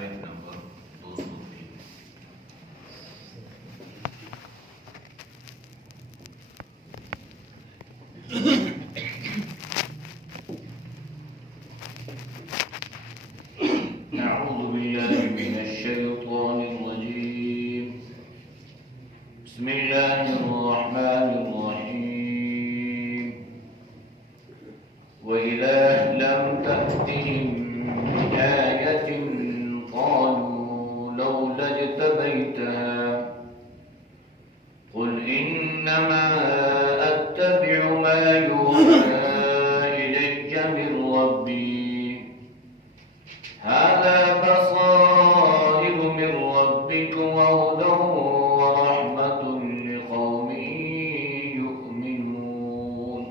آیت نمبر 203۔ أعوذ بالله من الشيطان الرجيم، بسم الله الرحمن الرحيم، وإذا لم تأتهم بآية قالوا لولا اجتبيتها قل إنما أتبع ما يوحى إلي من ربي هذا بصائر من ربكم وهدى ورحمة لقوم يؤمنون،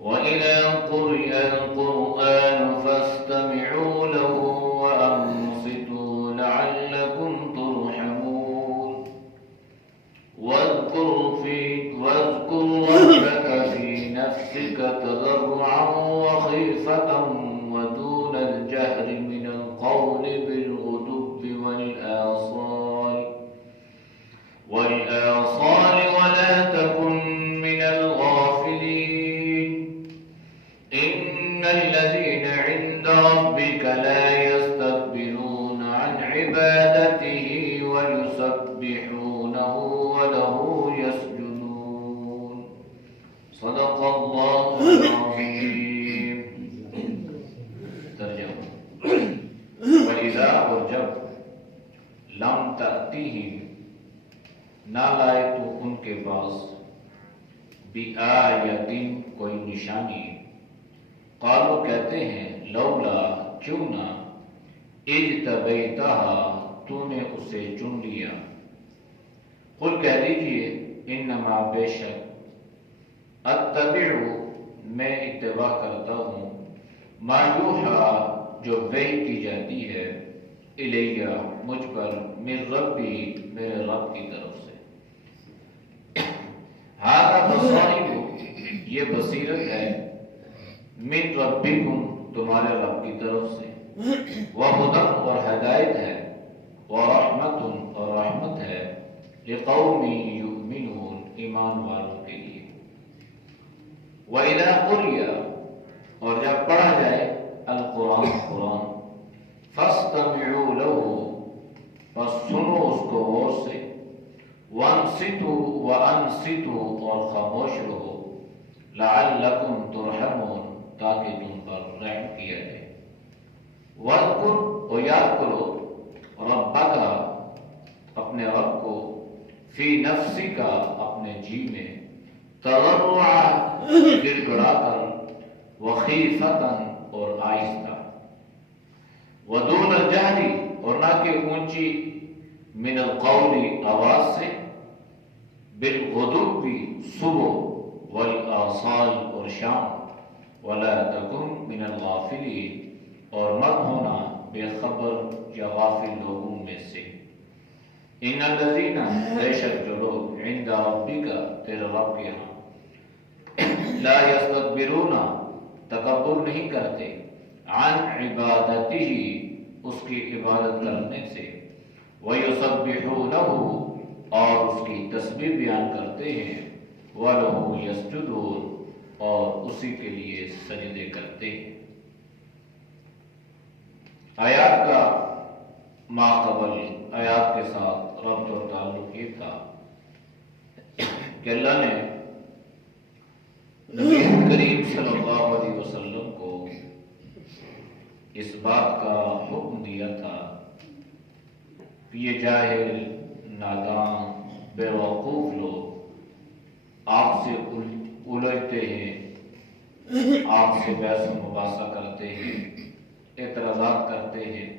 وإذا قرئ القرآن فاستمعوا له وأنصتوا لعلكم ترحمون، واذكر ربك في نفسك تضرعا وخيفة ودون الجهر من القول بالغدو والآصال ولا تكن من الغافلين، إن الذين عند ربك لا يستكبرون عن عبادته ويسبحونه وله يسجدون، صدق الله العظيم۔ ترجمہ: وَإِذَا، اور جب، لم تأتِهِمْ، نہ لائے تو ان کے پاس، بِآیَةٍ، کوئی نشانی، قالو کہتے ہیں، لولا، کیوں نہ، اجتبیتہا، تو نے اسے چن لیا، قل کہہ دیجئے، انما بے شک، اتبع، میں اتباع کرتا ہوں، ما یوحا، جو وحی کی جاتی ہے، الیہ، مجھ پر، من ربی، میرے رب کی طرف سے، ھذا بصائر، یہ بصیرت ہے، من ربکم، تمہارے رب کی طرف سے، وہدی، اور ہدایت ہے، ورحمت، اور رحمت ہے، لقوم یؤمنون، ایمان والوں کے لیے، وَإِذَا قُرِئَ، اور جب پڑھا جائے، القرآن، قرآن، فَاسْتَمِعُوا لَهُ، پس سنو اس کو غور سے، وَأَنصِتُوا، اور خاموش رہو، لَعَلَّكُمْ تُرْحَمُونَ، تاکہ تم پر رحم کیا جائے، وَاذْكُرْ، اور یاد کرو، رَبَّكَ، اپنے رب کو، فی نفسک، اپنے جی میں، تضرعا، گر گڑا کر، وخیفتاً، اور آہستہ، ودون الجہر، اور نہ کہ اونچی، من القول، آواز سے، بالغدو، صبح، والآصال، اور شام، ولا تکن من الغافلین، اور مت ہونا بے خبر یا غافل لوگوں میں سے، ان الذین، بے شک جو لوگ، عند ربک، تیرے رب کے ہاں، لا یستکبرون، تکبر نہیں کرتے، عن عبادتہ، اس کی عبادت کرنے سے، وَيُسَبِّحُونَهُ، اور اس کی تسبیح بیان کرتے ہیں، وَلَهُ يَسْجُدُونَ، اور اسی کے لیے سجدے کرتے ہیں۔ آیات کا ماقبل، آیات کے ساتھ ربط اور تعلق یہ تھا کہ اللہ نے نبی کریم صلی اللہ علیہ وسلم کو اس بات کا حکم دیا تھا کہ یہ جاہل، نادان، بے وقوف لوگ آپ سے الجھتے ہیں، آپ سے بحث و مباحثہ کرتے ہیں، اعتراضات کرتے ہیں،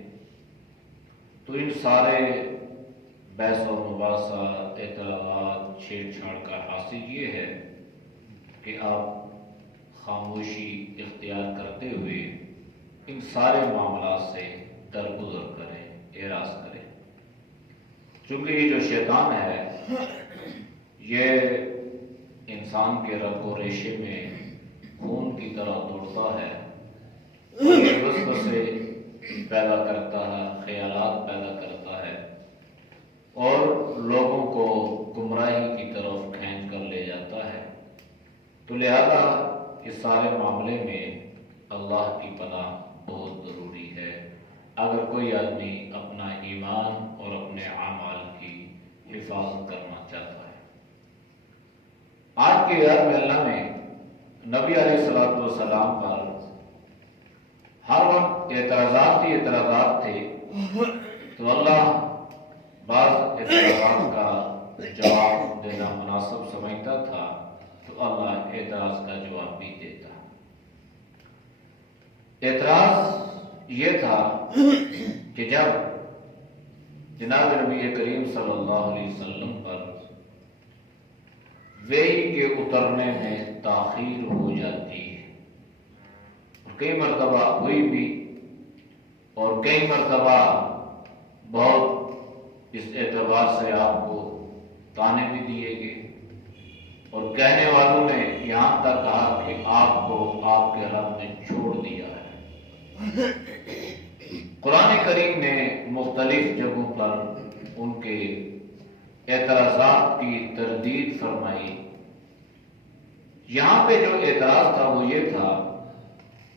تو ان سارے بحث و مباحثہ، اعتراضات، چھیڑ چھاڑ کا حاصل یہ ہے کہ آپ خاموشی اختیار کرتے ہوئے ان سارے معاملات سے درگزر کریں، اعراض کریں، چونکہ یہ جو شیطان ہے یہ انسان کے رگ و ریشے میں خون کی طرح دوڑتا ہے، اور یہ وسوسے پیدا کرتا ہے، خیالات پیدا کرتا ہے اور لوگوں کو گمراہی کی طرف کھینچ کر لے جاتا ہے۔ تو لہذا اس سارے معاملے میں اللہ کی پناہ بہت ضروری ہے اگر کوئی آدمی اپنا ایمان اور اپنے اعمال کی حفاظت کرنا چاہتا ہے۔ آج کے یاد میں اللہ نے نبی علیہ الصلوۃ والسلام پر ہر وقت اعتراضات ہی اعتراضات تھے، تو اللہ بعض اعتراضات کا جواب دینا مناسب سمجھتا تھا تو اللہ اعتراض کا جواب بھی دیتا۔ اعتراض یہ تھا کہ جب جناب نبی کریم صلی اللہ علیہ وسلم پر وحی کے اترنے میں تاخیر ہو جاتی ہے، کئی مرتبہ ہوئی بھی اور کئی مرتبہ بہت اس اعتبار سے آپ کو تانے بھی دیے گئے اور کہنے والوں نے یہاں تک کہا کہ آپ کو آپ کے رب نے چھوڑ دیا ہے۔ قرآن کریم نے مختلف جگہوں پر ان کے اعتراضات کی تردید فرمائی۔ یہاں پہ جو اعتراض تھا وہ یہ تھا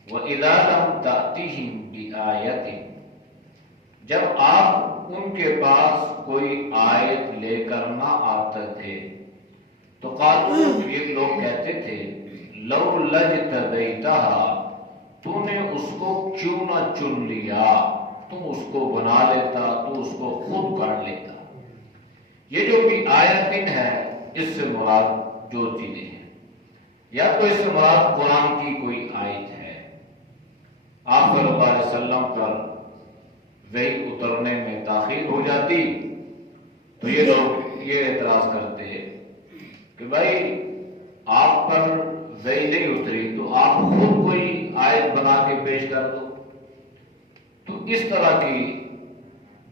وَإِذَا لَمْ تَأْتِهِمْ بِآيَةٍ، جب آپ ان کے پاس کوئی آیت لے کر نہ آتے تھے تو قالوا، یہ لوگ کہتے تھے لَوْ لَجْتَبَيْتَهَا، تو نے اس کو کیوں نہ چن لیا، تم اس کو بنا لیتا، تو اس کو خود کاٹ لیتا۔ یہ جو بھی آیتن ہے اس سے مراد جو چیزیں ہیں، یا تو اس سے مراد قرآن کی کوئی آیت ہے، آپ صلی اللہ علیہ وسلم پر وحی اترنے میں تاخیر ہو جاتی تو یہ لوگ یہ اعتراض کرتے کہ بھائی آپ پر وحی نہیں اتری تو آپ خود کوئی آیت بنا کے پیش کر دو۔ تو اس طرح کی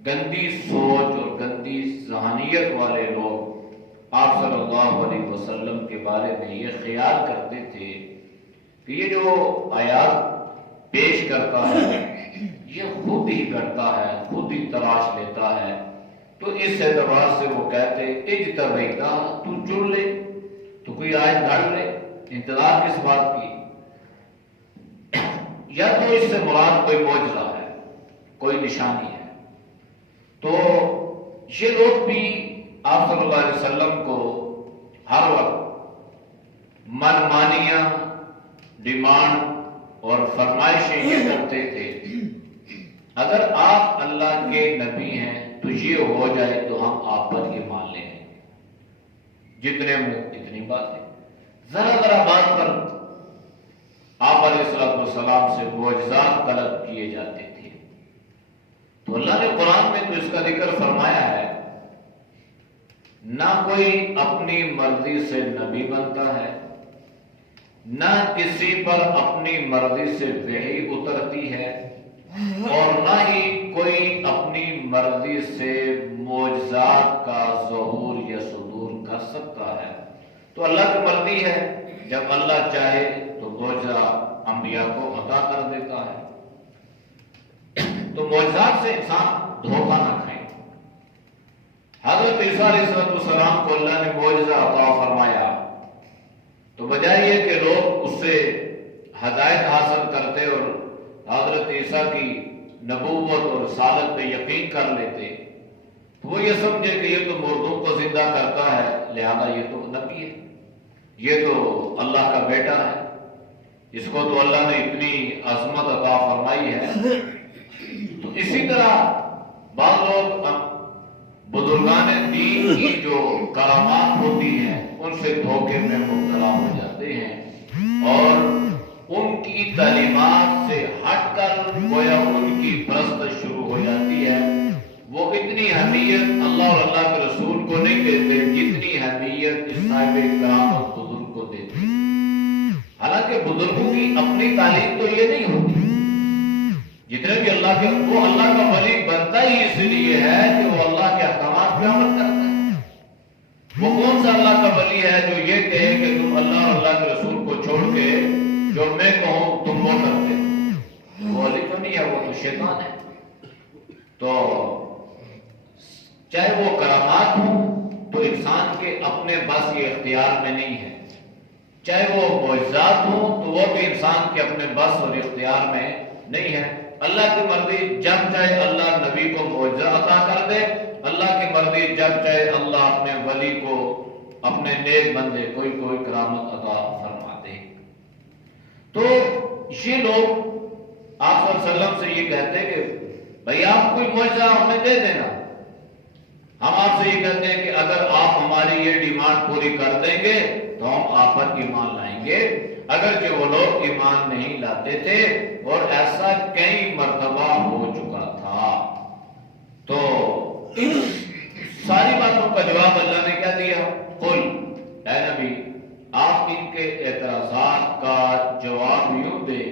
گندی سوچ اور گندی ذہنیت والے لوگ آپ صلی اللہ علیہ وسلم کے بارے میں یہ خیال کرتے تھے کہ یہ جو آیات پیش کرتا ہے یہ خود ہی کرتا ہے، خود ہی تلاش لیتا ہے، تو اس اعتبار سے وہ کہتے اجتبیتا، تو چن لے، تو کوئی آیت گھڑ لے، انتظار کس بات کی؟ یا تو اس سے مراد کوئی معجزہ ہے، کوئی نشانی ہے۔ تو یہ لوگ بھی آپ صلی اللہ علیہ وسلم کو ہر وقت من مانیاں، ڈیمانڈ اور فرمائشیں یہ کرتے تھے اگر آپ اللہ کے نبی ہیں تو یہ ہو جائے تو ہم آپ پر یہ مان لیں گے، جتنے منہ اتنی باتیں، ذرا ذرا بات پر آپ علیہ السلام سے معجزات طلب کیے جاتے تھے۔ تو اللہ نے قرآن میں تو اس کا ذکر فرمایا ہے، نہ کوئی اپنی مرضی سے نبی بنتا ہے، نہ کسی پر اپنی مرضی سے وحی اترتی ہے، اور نہ ہی کوئی اپنی مرضی سے معجزات کا ظہور یا صدور کر سکتا ہے۔ تو اللہ کی مرضی ہے، جب اللہ چاہے تو معجزہ انبیاء کو عطا کر دیتا ہے۔ تو معجزات سے انسان دھوکہ نہ کھائے۔ حضرت عیسیٰ علیہ السلام کو اللہ نے معجزہ عطا فرمایا تو بجائے یہ کہ لوگ اس سے ہدایت حاصل کرتے اور حضرت عیسیٰ کی نبوت اور رسالت پہ یقین کر لیتے، تو وہ یہ سمجھے کہ یہ تو مردوں کو زندہ کرتا ہے، لہذا یہ تو نبی ہے، یہ تو اللہ کا بیٹا ہے، اس کو تو اللہ نے اتنی عظمت عطا فرمائی ہے۔ تو اسی طرح بعض لوگ بزرگان دین کی جو کرامات ہوتی ہیں ان سے دھوکے میں مبتلا ہو جاتے ہیں اور ان کی تعلیمات سے ہٹ کر گویا ان کی پرست شروع ہو جاتی ہے۔ وہ اتنی اہمیت اللہ اور اللہ کے رسول کو نہیں دیتے جتنی اہمیت اس صاحب کرامت بزرگ کو دیتے۔ حالانکہ بزرگوں کی اپنی تعلیم تو یہ نہیں ہوتی، جتنے بھی اللہ کے، وہ اللہ کا ولی بنتا ہی اس لیے ہے کہ وہ اللہ کے احکامات پہ عمل کرتا ہے۔ وہ کون سا اللہ کا ولی ہے جو یہ کہے کہ تم اللہ اور اللہ کے رسول کو چھوڑ کے جو میں کہوں تم وہ کرتے ہو؟ وہ ولی تو نہیں ہے، وہ تو شیطان ہے۔ تو چاہے وہ کرامات ہوں تو انسان کے اپنے بس یہ اختیار میں نہیں ہے، چاہے وہ معجزات ہوں تو وہ بھی انسان کے اپنے بس اور اختیار میں نہیں ہے۔ اللہ کی مرضی جب چاہے اللہ نبی کو معجزہ عطا کر دے، اللہ کی مرضی جب چاہے اللہ اپنے ولی کو، اپنے نیک بندے کوئی کرامت عطا فرما دے۔ تو یہ لوگ آپ صلی اللہ علیہ وسلم سے یہ کہتے ہیں کہ بھائی آپ کوئی معجزہ ہمیں دے دینا، ہم آپ سے یہ کہتے ہیں کہ اگر آپ ہماری یہ ڈیمانڈ پوری کر دیں گے تو ہم آپ پر ایمان لائیں گے۔ اگرچہ وہ لوگ ایمان نہیں لاتے تھے اور ایسا کئی مرتبہ ہو چکا تھا۔ تو ان ساری باتوں کا جواب اللہ نے کیا دیا؟ قل، اے نبی آپ ان کے اعتراضات کا جواب یوں دے،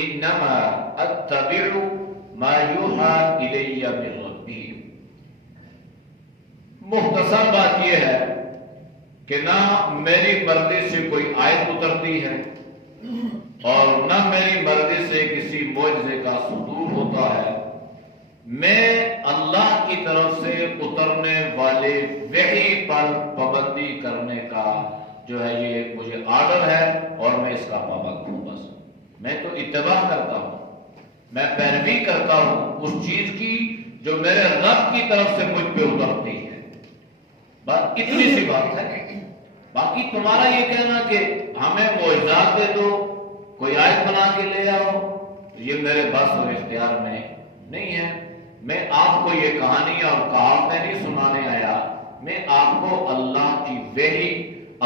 انما اتبع ما یوحی الی من ربی۔ مختصر بات یہ ہے کہ نہ میری مرضی سے کوئی آیت اترتی ہے اور نہ میری مرضی سے کسی معجزے کا صدور ہوتا ہے، میں اللہ کی طرف سے اترنے والے وحی پر پابندی کرنے کا جو ہے یہ مجھے آرڈر ہے اور میں اس کا پابند ہوں۔ بس میں تو اتباع کرتا ہوں، میں پیروی کرتا ہوں اس چیز کی جو میرے رب کی طرف سے مجھ پہ اترتی ہے۔ بات اتنی سی بات ہے۔ باقی تمہارا یہ کہنا کہ ہمیں معجزات دے دو، کوئی آیت بنا کے لے آؤ، یہ میرے بس اور اختیار میں نہیں ہے۔ میں آپ کو یہ کہانی اور کہاوتیں نہیں سنانے آیا، میں آپ کو اللہ کی وحی،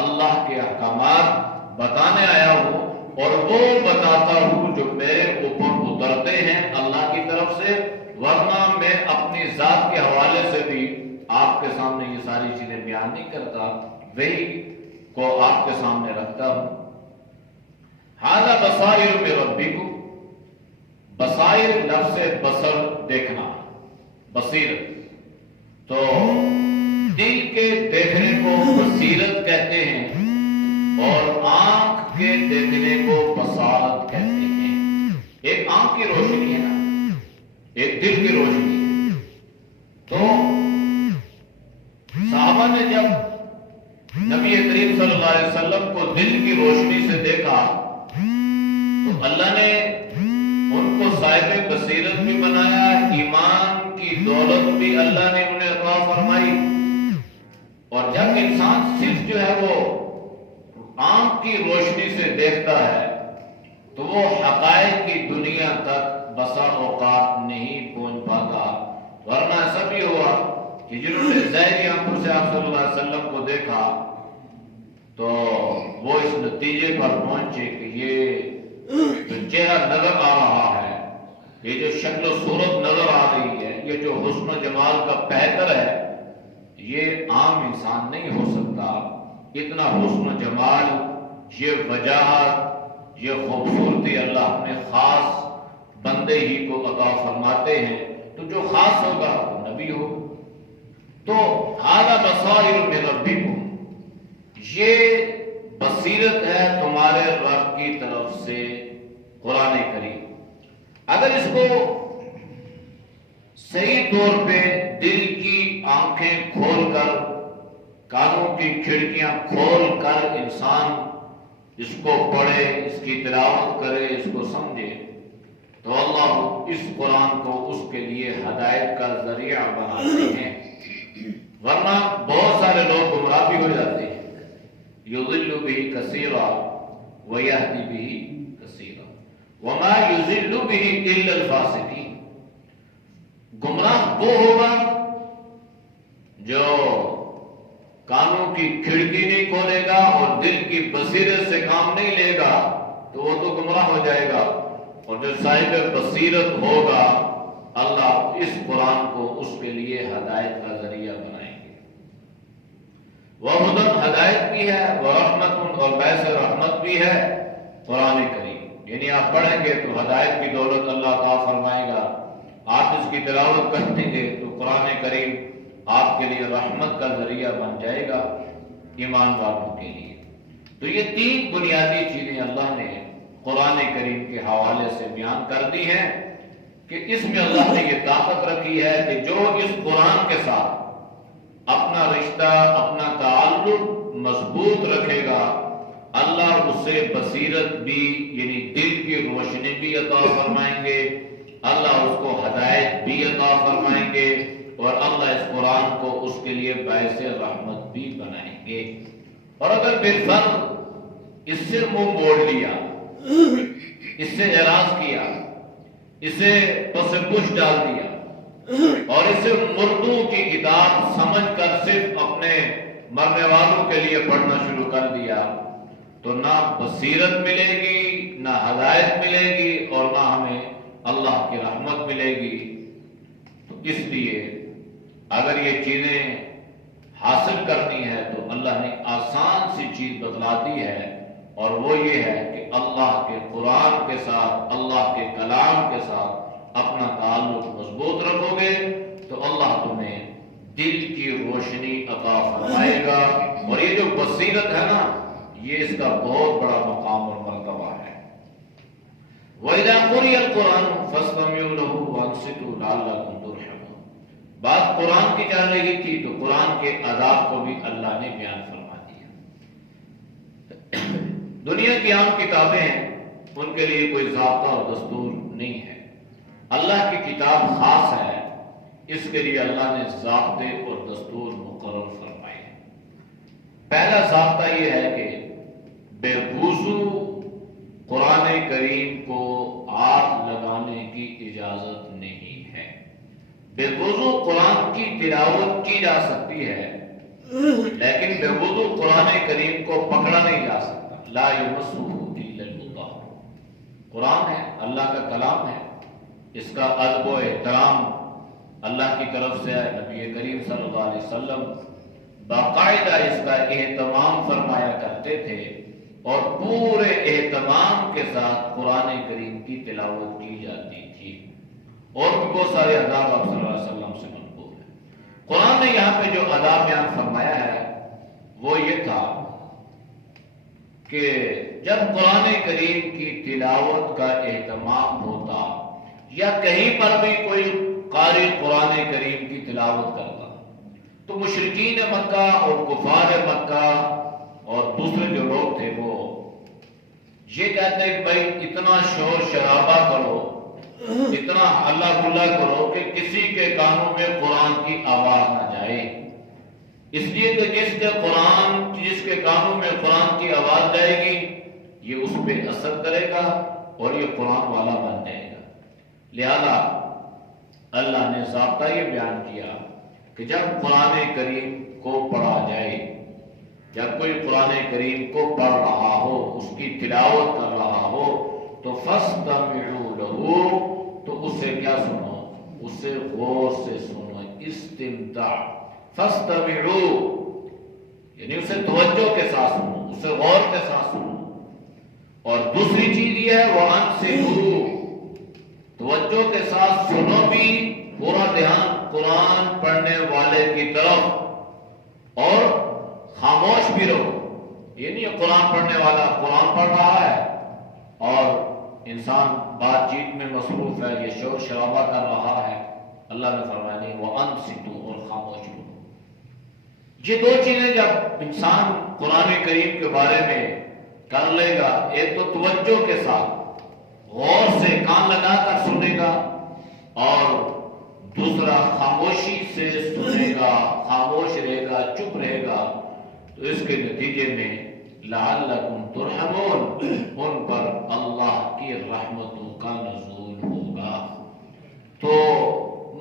اللہ کے احکامات بتانے آیا ہوں، اور وہ بتاتا ہوں جو میرے اوپر اترتے ہیں اللہ کی طرف سے، ورنہ میں اپنی ذات کے حوالے سے بھی آپ کے سامنے یہ ساری چیزیں بیان نہیں کرتا، وحی کو آپ کے سامنے رکھتا ہوں۔ ھذا بصائر من ربکم، بصائر لفظ بصر دیکھنا، بصیرت، تو دل کے دیکھنے کو بصیرت کہتے ہیں اور آنکھ کے دیکھنے کو بصارت کہتے ہیں۔ ایک آنکھ کی روشنی ہے نا، ایک دل کی روشنی ہے۔ تو صحابہ نے جب نبی کریم صلی اللہ علیہ وسلم کو دل کی روشنی سے دیکھا تو اللہ نے ان کو صاحب بصیرت بھی بنایا، ایمان کی دولت بھی اللہ نے انہیں عطا فرمائی۔ اور جب انسان صرف جو ہے وہ آنکھ کی روشنی سے دیکھتا ہے تو وہ حقائق کی دنیا تک بسا اوقات نہیں پہنچ پاتا، ورنہ ایسا بھی ہوا کہ جنہوں نے ظاہری آنکھوں سے آپ صلی اللہ علیہ وسلم کو دیکھا تو وہ اس نتیجے پر پہنچے کہ یہ جو چہرہ نظر آ رہا ہے، یہ جو شکل و صورت نظر آ رہی ہے، یہ جو حسن و جمال کا پہتر ہے، یہ عام انسان نہیں ہو سکتا۔ اتنا حسن و جمال، یہ وجاہت، یہ خوبصورتی اللہ اپنے خاص بندے ہی کو عطا فرماتے ہیں، تو جو خاص ہوگا وہ نبی ہو۔ تو ھذا بصائر من ربکم، یہ بصیرت ہے تمہارے رب کی طرف سے قرآن کریم۔ اگر اس کو صحیح طور پہ دل کی آنکھیں کھول کر، کانوں کی کھڑکیاں کھول کر انسان اس کو پڑھے، اس کی تلاوت کرے، اس کو سمجھے، تو اللہ اس قرآن کو اس کے لیے ہدایت کا ذریعہ بناتے ہیں۔ ورنہ بہت سارے لوگ گمراہ بھی ہو جاتے ہیں، یضل بہ کثیرا ویہدی بہ کثیرا وما یضل بہ الا الفاسقین۔ گمراہ وہ ہوگا جو کانوں کی کھڑکی نہیں کھولے گا اور دل کی بصیرت سے کام نہیں لے گا تو وہ تو گمراہ ہو جائے گا، اور جو صاحب بصیرت ہوگا اللہ اس قرآن کو اس کے لیے ہدایت کا ذریعہ بنائیں گے۔ وَهُدًى ہدایت بھی ہے، وَرَحْمَةٌ اور باعث رحمت بھی ہے قرآن کریم، یعنی آپ پڑھیں گے تو ہدایت کی دولت اللہ عطا فرمائے گا، آپ اس کی تلاوت کریں گے تو قرآن کریم آپ کے لیے رحمت کا ذریعہ بن جائے گا ایمان والوں کے لیے۔ تو یہ تین بنیادی چیزیں اللہ نے قرآن کریم کے حوالے سے بیان کر دی ہیں کہ اس میں اللہ نے یہ طاقت رکھی ہے کہ جو اس قرآن کے ساتھ اپنا رشتہ اپنا تعلق مضبوط رکھے گا اللہ اسے بصیرت بھی یعنی دل کی روشنی بھی عطا فرمائیں گے، اللہ اس کو ہدایت بھی عطا فرمائیں گے اور اللہ اس قرآن کو اس کے لیے باعث رحمت بھی بنائیں گے۔ اور اگر بالفرض اس سے منہ موڑ لیا، اس سے اعراض کیا، اسے پس پش ڈال دیا اور اسے مردوں کی کتاب سمجھ کر صرف اپنے مرنے والوں کے لیے پڑھنا شروع کر دیا تو نہ بصیرت ملے گی، نہ ہدایت ملے گی اور نہ ہمیں اللہ کی رحمت ملے گی۔ تو اس لیے اگر یہ چیزیں حاصل کرنی ہے تو اللہ نے آسان سی چیز بتلا دی ہے اور وہ یہ ہے کہ اللہ کے قرآن کے ساتھ، اللہ کے کلام کے ساتھ اپنا تعلق مضبوط رکھو گے تو اللہ تمہیں دل کی روشنی عطا فرمائے گا، اور یہ جو بصیرت ہے نا یہ اس کا بہت بڑا مقام اور مرتبہ ہے۔ وَإِذَا قُرِئَ الْقُرْآنُ فَاسْتَمِعُوا لَهُ وَأَنصِتُوا لَعَلَّكُمْ تُرْحَمُونَ۔ بات قرآن کی چل رہی تھی تو قرآن کے آداب کو بھی اللہ نے بیان فرما دیا۔ دنیا کی عام کتابیں ہیں، ان کے لیے کوئی ضابطہ اور دستور نہیں ہے، اللہ کی کتاب خاص ہے، اس کے لیے اللہ نے ضابطے اور دستور مقرر فرمائے ہیں۔ پہلا ضابطہ یہ ہے کہ بے وضو قرآن کریم کو ہاتھ لگانے کی اجازت نہیں ہے۔ بے وضو قرآن کی تلاوت کی جا سکتی ہے لیکن بے وضو قرآن کریم کو پکڑا نہیں جا سکتا۔ لا یمسہ الا المطہرون، قرآن ہے، اللہ کا کلام ہے، اس کا ادب و احترام اللہ کی طرف سے ہے۔ نبی کریم صلی اللہ علیہ وسلم باقاعدہ اس کا اہتمام فرمایا کرتے تھے اور پورے اہتمام کے ساتھ قرآن کریم کی تلاوت کی جاتی تھی، اور بھی بہت سارے آداب آپ صلی اللہ علیہ وسلم سے منقول ہیں۔ قرآن نے یہاں پہ جو آداب بیان فرمایا ہے وہ یہ تھا کہ جب قرآن کریم کی تلاوت کا اہتمام ہوتا یا کہیں پر بھی کوئی قاری قرآن کریم کی تلاوت کرتا تو مشرکین مکہ اور کفار مکہ اور دوسرے جو لوگ تھے وہ یہ کہتے کہ بھائی اتنا شور شرابہ کرو، اتنا ہلا گلا کرو کہ کسی کے کانوں میں قرآن کی آواز نہ جائے، اس لیے کہ جس کے کانوں میں قرآن کی آواز جائے گی یہ اس پہ اثر کرے گا اور یہ قرآن والا بن جائے گا۔ لہذا اللہ نے ضابطہ یہ بیان کیا کہ جب قرآن کریم کو پڑھا جائے، جب کوئی قرآن کریم کو پڑھ رہا ہو، اس کی تلاوت کر رہا ہو تو فَاسْتَمِعُوا لَهُ، تو اسے کیا سنو، اسے غور سے سنو، استمتاع۔ فَاسْتَمِعُوا یعنی اسے توجہ کے ساتھ سنو، اسے غور کے ساتھ سنو۔ اور دوسری چیز یہ ہے وَأَنصِتُوا، توجہ کے ساتھ سنو بھی، پورا دھیان قرآن پڑھنے والے کی طرف، اور خاموش بھی رہو۔ یہ نہیں ہے قرآن پڑھنے والا قرآن پڑھ رہا ہے اور انسان بات چیت میں مصروف ہے، یہ شور شرابہ کر رہا ہے۔ اللہ نے فرمایا نہیں، وَأَنصِتُوا، اور خاموش رہو۔ یہ دو چیزیں جب انسان قرآن کریم کے بارے میں کر لے گا، ایک تو توجہ کے ساتھ غور سے کان لگا کر سنے گا، اور دوسرا خاموشی سے سنے گا، خاموش رہے گا، چپ رہے گا، تو اس کے نتیجے میں لعلکم ترحمون، ان پر اللہ کی رحمتوں کا نزول ہوگا۔ تو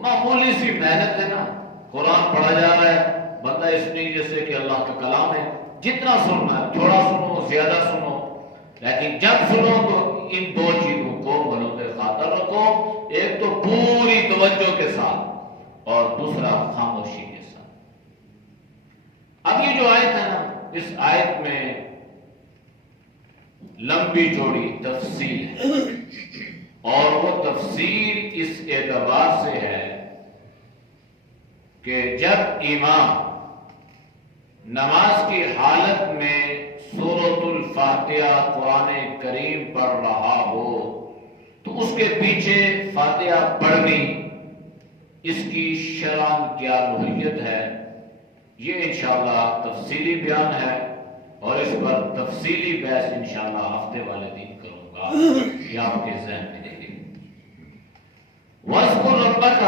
معمولی سی محنت ہے نا، قرآن پڑھا جا رہا ہے، بندہ اس نہیں جیسے کہ اللہ کا کلام ہے، جتنا سننا ہے تھوڑا سنو، زیادہ سنو، لیکن جب سنو تو ان دو چیزوں کو ملوط خاطر رکھو، ایک تو پوری توجہ کے ساتھ اور دوسرا خاموشی کے ساتھ۔ اب یہ جو آیت ہے نا، اس آیت میں لمبی چوڑی تفصیل ہے، اور وہ تفصیل اس اعتبار سے ہے کہ جب امام نماز کی حالت میں سورۃ فاتحہ قرآن کریم پڑھ رہا ہو تو اس کے پیچھے فاتحہ پڑھنی، اس کی شرعاً کیا نوعیت ہے، یہ انشاءاللہ تفصیلی بیان ہے، اور اس پر تفصیلی بحث انشاءاللہ ہفتے والے دن کروں گا، یہ آپ کے ذہن میں رہے گی۔ وَاذْكُرْ رَبَّكَ،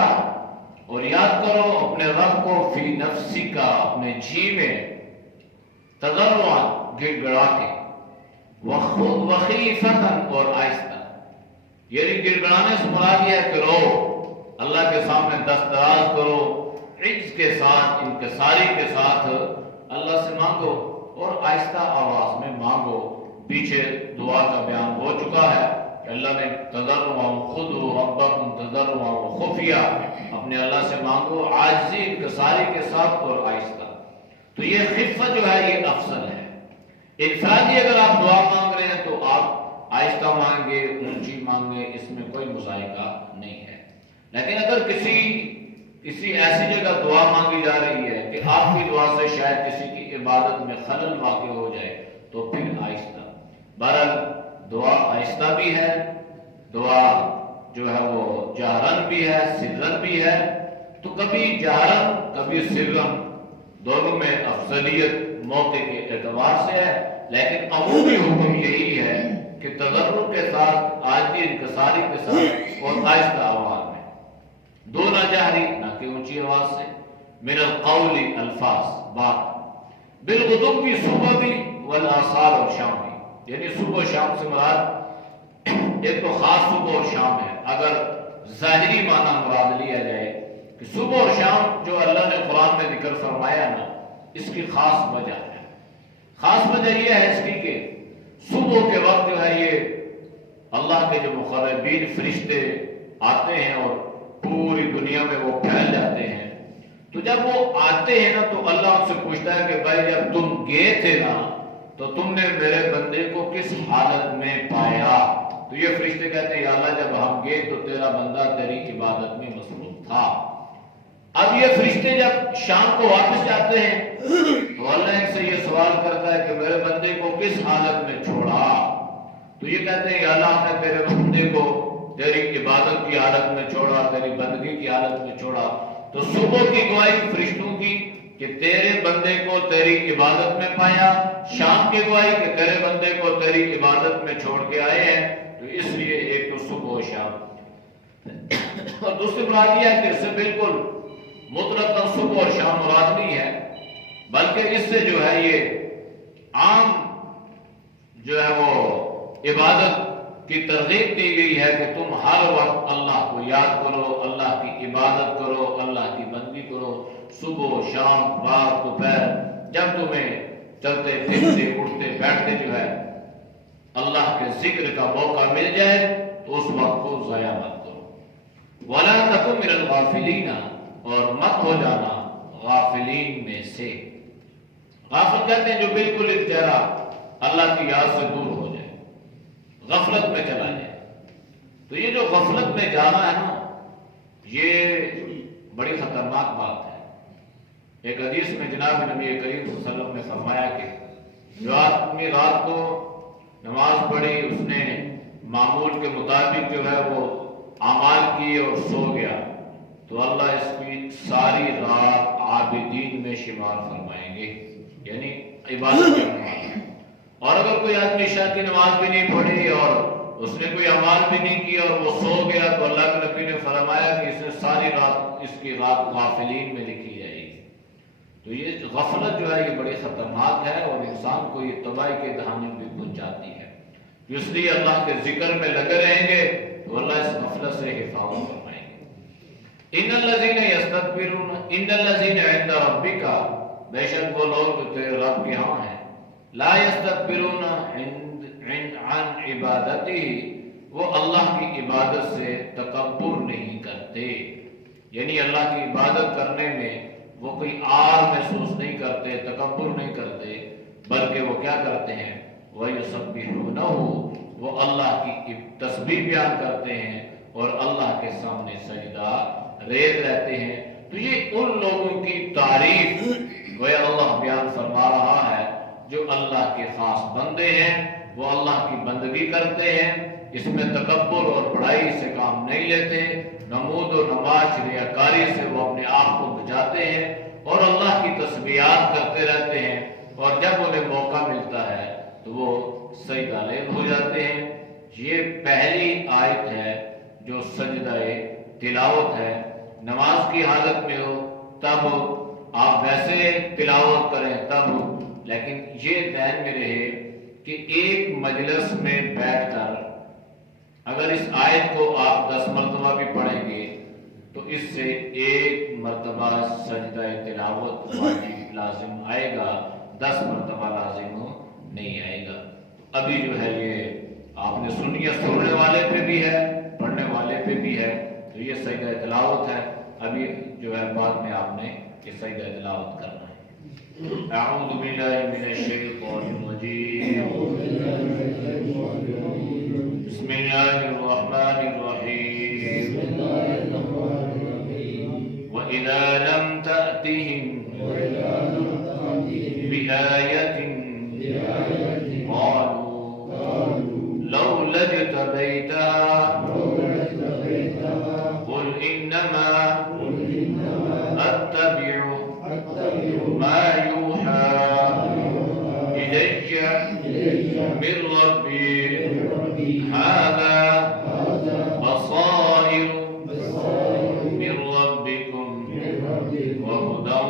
اور یاد کرو اپنے رب کو، فی نفسی کا، اپنے جی میں، تضرعاً گڑ گڑا کے، وخیفتاً اور آہستہ، یعنی گڑ گڑانے سے مراد یہ ہے کہ رو، اللہ کے سامنے دست دراز کرو، عجز کے ساتھ، انکساری کے ساتھ اللہ سے مانگو، اور آہستہ آواز میں مانگو۔ پیچھے دعا کا بیان ہو چکا ہے کہ اللہ نے تضرعاً خُذُوا رَبَّكُمْ تضرعاً وخفیہ، اپنے اللہ سے مانگو عاجزی انکساری کے ساتھ اور آہستہ۔ تو یہ خفت جو ہے یہ افضل ہے۔ انفرادی اگر آپ دعا مانگ رہے ہیں تو آپ آہستہ مانگے، اونچی مانگے، اس میں کوئی مذائقہ نہیں ہے۔ لیکن اگر کسی ایسی جگہ دعا مانگی جا رہی ہے کہ آپ کی دعا سے شاید کسی کی عبادت میں خلل واقع ہو جائے تو پھر آہستہ۔ بہرحال دعا آہستہ بھی ہے، دعا جو ہے وہ جہرن بھی ہے، سرن بھی ہے، تو کبھی جہرن کبھی سرن، دونوں میں افضلیت موقع کے اعتبار سے ہے، لیکن عمومی حکم یہی ہے کہ تضرع کے ساتھ، عاجزی انکساری کے ساتھ اور آہستہ آواز میں، دون جہری، نہ کہ اونچی آواز سے، من القول، الفاظ، بات، بالغدو بھی، صبح بھی، والآصال، اور شام بھی، یعنی صبح و شام سے مراد ایک تو خاص صبح اور شام ہے۔ اگر ظاہری معنی مراد لیا جائے کہ صبح اور شام جو اللہ نے قرآن میں ذکر فرمایا نا، اس کی خاص وجہ ہے۔ خاص وجہ یہ ہے اس کی کہ صبح کے وقت جو ہے یہ اللہ کے جو مقربین فرشتے آتے ہیں اور پوری دنیا میں وہ پھیل جاتے ہیں، تو جب وہ آتے ہیں نا تو اللہ ان سے پوچھتا ہے کہ بھائی جب تم گئے تھے نا تو تم نے میرے بندے کو کس حالت میں پایا؟ تو یہ فرشتے کہتے ہیں یا اللہ جب ہم گئے تو تیرا بندہ تیری عبادت میں مصروف تھا۔ اب یہ فرشتے جب شام کو واپس جاتے ہیں تو اللہ ان سے یہ سوال کرتا ہے کہ میرے بندے کو کس حالت میں چھوڑا؟ تو یہ کہتے ہیں یا اللہ نے تیرے بندے کو تیری عبادت کی حالت میں چھوڑا، تیری بندگی کی حالت میں چھوڑا۔ تو صبح کی گواہی فرشتوں کی کہ تیرے بندے کو تیری عبادت میں پایا، شام کی گواہی کہ تیرے بندے کو تیری عبادت میں چھوڑ کے آئے ہیں، تو اس لیے ایک تو صبح و شام، اور دوسری مراد یہ ہے کہ اس سے بالکل مطلقاً صبح اور شام مراد نہیں ہے، بلکہ اس سے جو ہے یہ عام جو ہے وہ عبادت کی ترغیب دی گئی ہے کہ تم ہر وقت اللہ کو یاد کرو، اللہ کی عبادت کرو، اللہ کی بندگی کرو، صبح شام رات دوپہر، جب تمہیں چلتے پھرتے اٹھتے بیٹھتے جو ہے اللہ کے ذکر کا موقع مل جائے تو اس وقت کو ضائع مت کرو۔ وَلَا تَكُن مِّنَ الْغَافِلِينَ، اور مت ہو جانا غافلین میں سے۔ غافل کہتے ہیں جو بالکل ایک چہرہ اللہ کی یاد سے دور ہو جائے، غفلت میں چلا جائے۔ تو یہ جو غفلت میں جانا ہے نا، یہ بڑی خطرناک بات ہے۔ ایک حدیث میں جناب نبی کریم صلی اللہ علیہ وسلم نے فرمایا کہ جو آدمی رات کو نماز پڑھی، اس نے معمول کے مطابق جو ہے وہ اعمال کیے اور سو گیا، تو اللہ اس کی ساری رات عابدین میں شمار فرمائیں گے، یعنی عبادت میں۔ اور اگر کوئی آدمی عشاء کی نماز بھی نہیں پڑھی اور اس نے کوئی اعمال بھی نہیں کیا اور وہ سو گیا، تو اللہ کے نبی نے فرمایا کہ اس نے ساری رات، اس کی رات غافلین میں لکھی جائے گی۔ تو یہ غفلت جو ہے یہ بڑی خطرناک ہے اور انسان کو یہ تباہی کے دہانے میں پہنچاتی ہے۔ اس لیے اللہ کے ذکر میں لگے رہیں گے تو اللہ اس غفلت سے حفاظت فرمائیں گے۔ ان الذین یستکبرون، ان الذین عند ربک، بے شک وہ لوگ جو تیرے رب کے ہاں ہیں، لا یستکبرون عن عبادتہ، وہ اللہ کی عبادت سے تکبر نہیں کرتے، یعنی اللہ کی عبادت کرنے میں وہ کوئی آر محسوس نہیں کرتے، تکبر نہیں کرتے، بلکہ وہ کیا کرتے ہیں، وَيُسَبِّحُونَهُ، وہ اللہ کی تسبیح بیان کرتے ہیں اور اللہ کے سامنے سجدہ ریز رہتے ہیں۔ تو یہ ان لوگوں کی تعریف گویا اللہ بیان فرما رہا ہے جو اللہ کے خاص بندے ہیں وہ اللہ کی بندگی کرتے ہیں، اس میں تکبر اور بڑائی سے کام نہیں لیتے، نمود و نماش ریاکاری سے وہ اپنے آپ کو بچاتے ہیں اور اللہ کی تسبیحات کرتے رہتے ہیں، اور جب انہیں موقع ملتا ہے تو وہ سجدہ ریز ہو جاتے ہیں۔ یہ پہلی آیت ہے جو سجدہ تلاوت ہے۔ نماز کی حالت میں ہو تب آپ ویسے تلاوت کریں تب، لیکن یہ ذہن میں رہے کہ ایک مجلس میں بیٹھ کر اگر اس آیت کو آپ 10 مرتبہ بھی پڑھیں گے تو اس سے ایک مرتبہ سجدہ تلاوت واجب لازم آئے گا، 10 مرتبہ لازم نہیں آئے گا۔ ابھی جو ہے یہ آپ نے سنی ہے، سننے والے پہ بھی ہے، پڑھنے والے پہ بھی ہے، تو یہ سجدہ تلاوت ہے۔ ابھی جو ہے بعد میں آپ نے یہ سجدہ تلاوت کرنا ہے۔ اعوذ باللہ من الشیطان الرجیم، بسم اللہ الرحمن الرحیم، وَإِذَا لَمْ تَأْتِهِمْ بِآيَةٍ قَالُوا لَوْلَا اجْتَبَيْتَهَا قُلْ إِنَّمَا أَتَّبِعُ مَا يُوحَى إِلَيَّ مِنْ رَبِّي هَذَا بَصَائِرُ مِنْ رَبِّكُمْ وَهُدًى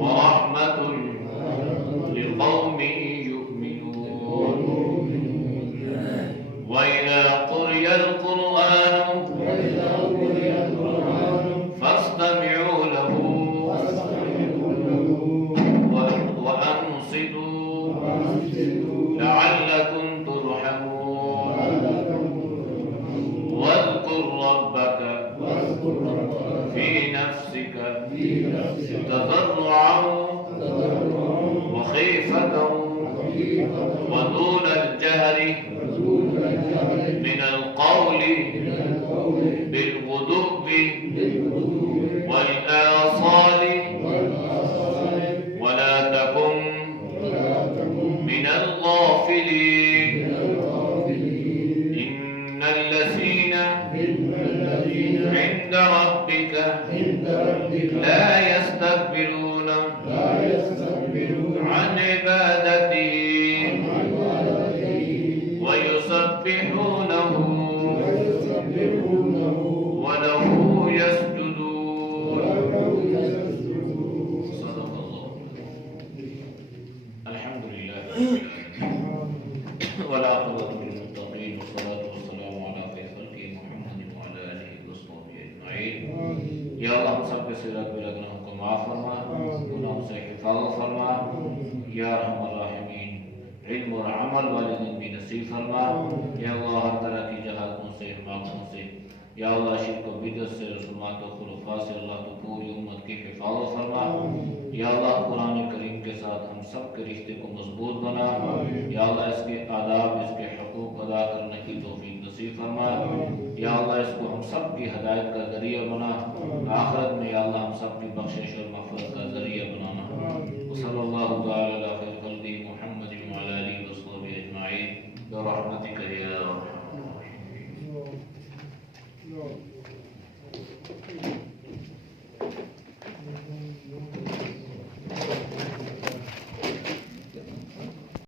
وَرَحْمَةٌ لِقَوْمٍ يُؤْمِنُونَ وَإِذَا قُرِئَ الْقُرْآنُ فَاسْتَمِعُوا لَهُ وَأَنصِتُوا لَعَلَّكُمْ تُرْحَمُونَ وَاذْكُرْ رَبَّكَ فِي نَفْسِكَ تَضَرُّعًا وَخِيفَةً وَدُونَ الْجَهْرِ مِنَ الْقَوْلِ بِالْغُدُوِّ وَالْآصَالِ وَلَا تَكُن مِنَ الْغَافِلِينَ إِنَّ الَّذِينَ عِندَ رَبِّكَ لَا يَسْتَكْبِرُونَ عَنْ عِبَادَتِهِ وَيُسَبِّحُونَهُ وَلَهُ يَسْجُدُونَ۔ صدق اللہ۔ الحمد للہ والعاقبۃ للمتقین والصلاۃ والسلام علی خیر خلق محمد وعلی آلہ وصحبہ اجمعین۔ یا اللہ ہم سب کے صغیر کبیرہ گناہوں کو معاف فرما، گناہوں سے حفاظت فرما، یا ارحم الراحمین علم اور عمل والدین بھی نصیب فرما، یا اللہ ہر طرح کی جہالتوں سے، حماقتوں سے، یا اللہ شرک و بدعت سے، رسومات و خرافات سے اللہ تو پوری امت کی حفاظت فرما، یا اللہ قرآن کریم کے ساتھ ہم سب کے رشتے کو مضبوط بنا، یا اللہ اس کے آداب، اس کے حقوق ادا کرنے کی توفیق نصیب فرما، یا اللہ اس کو ہم سب کی ہدایت کا ذریعہ بنا، آخرت میں یا اللہ ہم سب کی بخشش اور مغفرت کا ذریعہ بنانا۔ وصلی اللہ تعالی علی خیر خلق محمد وعلی آلہ وصحبہ اجمعین برحمتک یا ارحم